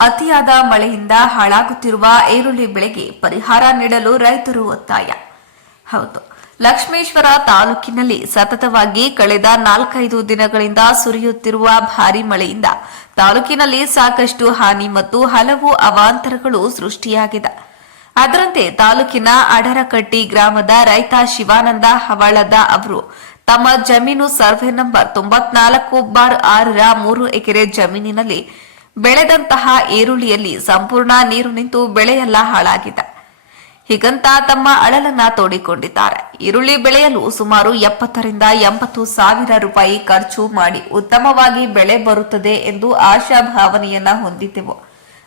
ಅತಿಯಾದ ಮಳೆಯಿಂದ ಹಾಳಾಗುತ್ತಿರುವ ಈರುಳ್ಳಿ ಬೆಳೆಗೆ ಪರಿಹಾರ ನೀಡಲು ರೈತರು ಒತ್ತಾಯ. ಹೌದು. ಲಕ್ಷ್ಮೇಶ್ವರ ತಾಲೂಕಿನಲ್ಲಿ ಸತತವಾಗಿ ಕಳೆದ ನಾಲ್ಕೈದು ದಿನಗಳಿಂದ ಸುರಿಯುತ್ತಿರುವ ಭಾರಿ ಮಳೆಯಿಂದ ತಾಲೂಕಿನಲ್ಲಿ ಸಾಕಷ್ಟು ಹಾನಿ ಮತ್ತು ಹಲವು ಅವಾಂತರಗಳು ಸೃಷ್ಟಿಯಾಗಿದೆ. ಅದರಂತೆ ತಾಲೂಕಿನ ಅಡರಕಟ್ಟಿ ಗ್ರಾಮದ ರೈತ ಶಿವಾನಂದ ಹವಾಳದ ಅವರು ತಮ್ಮ ಜಮೀನು ಸರ್ವೆ ನಂಬರ್ ತೊಂಬತ್ನಾಲ್ಕು ಬಾರ್ ಆರರ ಮೂರು ಎಕರೆ ಜಮೀನಿನಲ್ಲಿ ಬೆಳೆದಂತಹ ಈರುಳ್ಳಿಯಲ್ಲಿ ಸಂಪೂರ್ಣ ನೀರು ನಿಂತು ಬೆಳೆಯೆಲ್ಲ ಹಾಳಾಗಿದೆ. ಹೀಗಂತ ತಮ್ಮ ಅಳಲನ್ನ ತೋಡಿಕೊಂಡಿದ್ದಾರೆ. ಈರುಳ್ಳಿ ಬೆಳೆಯಲು ಸುಮಾರು ಎಪ್ಪತ್ತರಿಂದ ಎಂಬತ್ತು ಸಾವಿರ ರೂಪಾಯಿ ಖರ್ಚು ಮಾಡಿ ಉತ್ತಮವಾಗಿ ಬೆಳೆ ಬರುತ್ತದೆ ಎಂದು ಆಶಾ ಭಾವನೆಯನ್ನ ಹೊಂದಿದ್ದೆವು.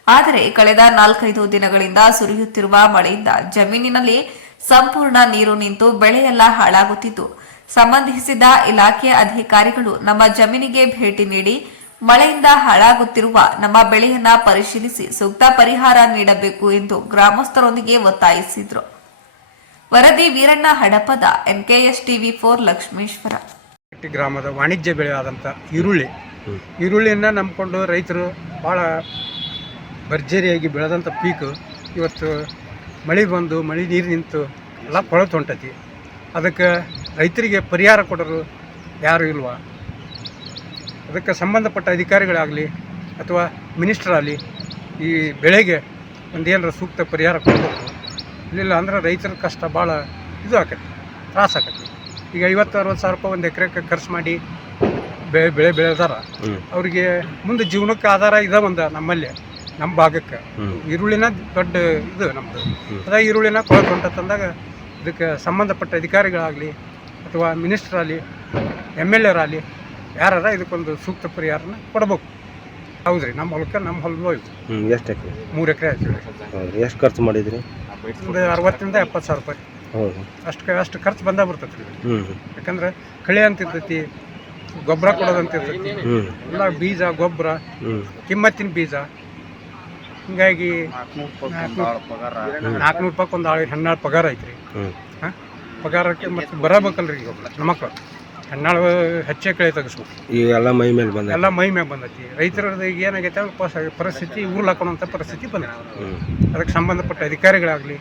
ಆದರೆ ಕಳೆದ ನಾಲ್ಕೈದು ದಿನಗಳಿಂದ ಸುರಿಯುತ್ತಿರುವ ಮಳೆಯಿಂದ ಜಮೀನಿನಲ್ಲಿ ಸಂಪೂರ್ಣ ನೀರು ನಿಂತು ಬೆಳೆಯೆಲ್ಲ ಹಾಳಾಗುತ್ತಿದ್ದು, ಸಂಬಂಧಿಸಿದ ಇಲಾಖೆ ಅಧಿಕಾರಿಗಳು ನಮ್ಮ ಜಮೀನಿಗೆ ಭೇಟಿ ನೀಡಿ ಮಳೆಯಿಂದ ಹಾಳಾಗುತ್ತಿರುವ ನಮ್ಮ ಬೆಳೆಯನ್ನ ಪರಿಶೀಲಿಸಿ ಸೂಕ್ತ ಪರಿಹಾರ ನೀಡಬೇಕು ಎಂದು ಗ್ರಾಮಸ್ಥರೊಂದಿಗೆ ಒತ್ತಾಯಿಸಿದ್ರು. ವರದಿ Veeranna Hadapada MKS TV four Lakshmeshwar. ಗ್ರಾಮದ ವಾಣಿಜ್ಯ ಬೆಳೆ ಆದಂಥ ಈರುಳ್ಳಿ. ಈರುಳ್ಳಿಯನ್ನು ನಂಬಿಕೊಂಡು ರೈತರು ಭಾಳ ಭರ್ಜರಿಯಾಗಿ ಬೆಳೆದಂಥ ಪೀಕು ಇವತ್ತು ಮಳೆ ಬಂದು ಮಳೆ ನೀರು ನಿಂತು ಎಲ್ಲ ಕೊಳತು ಹೊಂಟತಿ ಅದಕ್ಕೆ ರೈತರಿಗೆ ಪರಿಹಾರ ಕೊಡೋರು ಯಾರು ಇಲ್ವಾ? ಅದಕ್ಕೆ ಸಂಬಂಧಪಟ್ಟ ಅಧಿಕಾರಿಗಳಾಗಲಿ ಅಥವಾ ಮಿನಿಸ್ಟರ್ ಆಗಲಿ ಈ ಬೆಳೆಗೆ ಒಂದೇನಾರ ಸೂಕ್ತ ಪರಿಹಾರ ಕೊಡಬೇಕು. ಇಲ್ಲಿಲ್ಲ ಅಂದ್ರೆ ರೈತರ ಕಷ್ಟ ಭಾಳ ಇದು ಆಕತಿ ತ್ರಾಸ ಆಕತಿ ಈಗ ಐವತ್ತು ಅರವತ್ತು ಸಾವಿರ ರೂಪಾಯಿ ಒಂದು ಎಕರೆಗೆ ಖರ್ಚು ಮಾಡಿ ಬೆಳೆ ಬೆಳೆ ಬೆಳೆದಾರ. ಅವ್ರಿಗೆ ಮುಂದೆ ಜೀವನಕ್ಕೆ ಆಧಾರ ಇದ ಒಂದು ನಮ್ಮಲ್ಲಿ ನಮ್ಮ ಭಾಗಕ್ಕೆ. ಈರುಳ್ಳಿನ ದೊಡ್ಡ ಇದು ನಮ್ಮದು ಅದ ಈರುಳ್ಳಿನ ಕೊಳಕೊಂಡ ತಂದಾಗ ಇದಕ್ಕೆ ಸಂಬಂಧಪಟ್ಟ ಅಧಿಕಾರಿಗಳಾಗಲಿ ಅಥವಾ ಮಿನಿಸ್ಟ್ರಾಗಲಿ ಎಂ ಎಲ್ ಎರಾಗಲಿ ಯಾರಾರ ಇದಕ್ಕೊಂದು ಸೂಕ್ತ ಪರಿಹಾರನ ಕೊಡ್ಬೇಕು. ಹೌದ್ರಿ ನಮ್ಮ ಹೊಲಕ್ಕೆ ನಮ್ಮ ಹೊಲದ ಹೋಯ್ತು ಹ್ಞೂ ಎಷ್ಟು ಎಕರೆ? ಮೂರು ಎಕರೆ ಆಯ್ತು ಹೌದು ಎಷ್ಟು ಖರ್ಚು ಮಾಡಿದ್ರಿ? ಒಂದು ಅರವತ್ತರಿಂದ ಎಪ್ಪತ್ತು ಸಾವಿರ ರೂಪಾಯಿ. ಹೌದು. ಅಷ್ಟು ಅಷ್ಟು ಖರ್ಚು ಬಂದೇ ಬರ್ತೈತೆ ರೀ ಹ್ಞೂ ಯಾಕಂದ್ರೆ ಕಳೆ ಅಂತ ಇರ್ತೈತಿ ಗೊಬ್ಬರ ಕೊಡೋದಂತ ಇರ್ತೈತಿ. ಹ್ಞೂ ಎಲ್ಲ ಬೀಜ ಗೊಬ್ಬರ ಕಿಮ್ಮತ್ತಿನ ಬೀಜ. ಹಿಂಗಾಗಿ ನಾಲ್ಕುನೂರು ರೂಪಾಯಿ ಒಂದು ಆಳು ಹೆಣ್ಣಾಳು ಪಗಾರ ಐತ್ರಿ. ಹಾಂ? ಪಗಾರಕ್ಕೆ ಮತ್ತೆ ಬರಬೇಕಲ್ರಿ ಈಗ ಹೆಣ್ಮಕ್ಳು ಹೆಣ್ಣಾಳು ಹೆಚ್ಚೆ ಕಳೆ ತೆಗಿಸ್ಬೇಕು ಈಗ ಎಲ್ಲ ಮೈ ಮೇಲೆ ಬಂದ ಎಲ್ಲ ಮೈ ಮೇಲೆ ಬಂದೈತಿ. ರೈತರದ್ದು ಈಗ ಏನಾಗೈತೆ ಪರಿಸ್ಥಿತಿ ಊರ್ಲ್ ಹಾಕೋಣಂಥ ಪರಿಸ್ಥಿತಿ ಬಂದ ಅದಕ್ಕೆ ಸಂಬಂಧಪಟ್ಟ ಅಧಿಕಾರಿಗಳಾಗಲಿ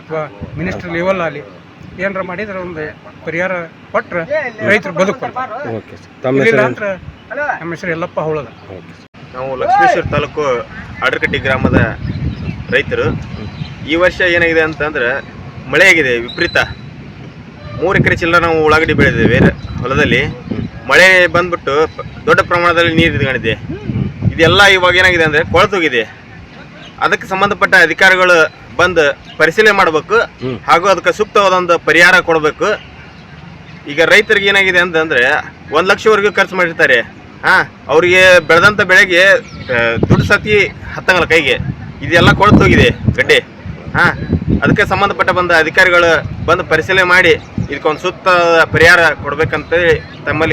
ಅಥವಾ ಮಿನಿಸ್ಟರ್ ಲೆವೆಲ್ ಆಗಲಿ ಏನಾರ ಮಾಡಿದ್ರೆ ಒಂದು ಪರಿಹಾರ ಕೊಟ್ಟರೆ ರೈತರು ಬದುಕ್ತಾರೆ ನಮ್ಮ ಹೆಸರು ಎಲ್ಲಪ್ಪ ಹೋಳದ. ಓಕೆ ನಾವು ಲಕ್ಷ್ಮೇಶ್ವರ ತಾಲೂಕು ಆಡರ್ಕಟ್ಟಿ ಗ್ರಾಮದ ರೈತರು. ಈ ವರ್ಷ ಏನಾಗಿದೆ ಅಂತಂದ್ರೆ ಮಳೆ ಆಗಿದೆ ವಿಪರೀತ. ಮೂರು ಎಕರೆ ಚಿಲ್ಲರ ನಾವು ಉಳ್ಳಾಗಡ್ಡಿ ಬೆಳೆದಿದ್ದೇವೆ ಹೊಲದಲ್ಲಿ. ಮಳೆ ಬಂದ್ಬಿಟ್ಟು ದೊಡ್ಡ ಪ್ರಮಾಣದಲ್ಲಿ ನೀರು ಇದ್ಕೊಂಡಿದೆ. ಇದೆಲ್ಲ ಇವಾಗ ಏನಾಗಿದೆ ಅಂದರೆ ಕೊಳತೋಗಿದೆ. ಅದಕ್ಕೆ ಸಂಬಂಧಪಟ್ಟ ಅಧಿಕಾರಿಗಳು ಬಂದು ಪರಿಶೀಲನೆ ಮಾಡಬೇಕು. ಹಾಗೂ ಅದಕ್ಕೆ ಸೂಕ್ತವಾದ ಒಂದು ಪರಿಹಾರ ಕೊಡಬೇಕು. ಈಗ ರೈತರಿಗೆ ಏನಾಗಿದೆ ಅಂತಂದ್ರೆ ಒಂದು ಲಕ್ಷವರೆಗೂ ಖರ್ಚು ಮಾಡಿರ್ತಾರೆ. ಹಾಂ ಅವರಿಗೆ ಬೆಳೆದಂಥ ಬೆಳೆಗೆ ದುಡ್ಡು ಸತಿ ಹತ್ತಂಗಲ್ಲ ಕೈಗೆ. ಇದೆಲ್ಲ ಕೊಳತೋಗಿದೆ ಗಡ್ಡೆ. ಹಾಂ ಅದಕ್ಕೆ ಸಂಬಂಧಪಟ್ಟ ಬಂದ ಅಧಿಕಾರಿಗಳು ಬಂದು ಪರಿಶೀಲನೆ ಮಾಡಿ ಇದಕ್ಕೊಂದು ಸೂಕ್ತ ಪರಿಹಾರ ಕೊಡ್ಬೇಕಂತ ತಮ್ಮಲ್ಲಿ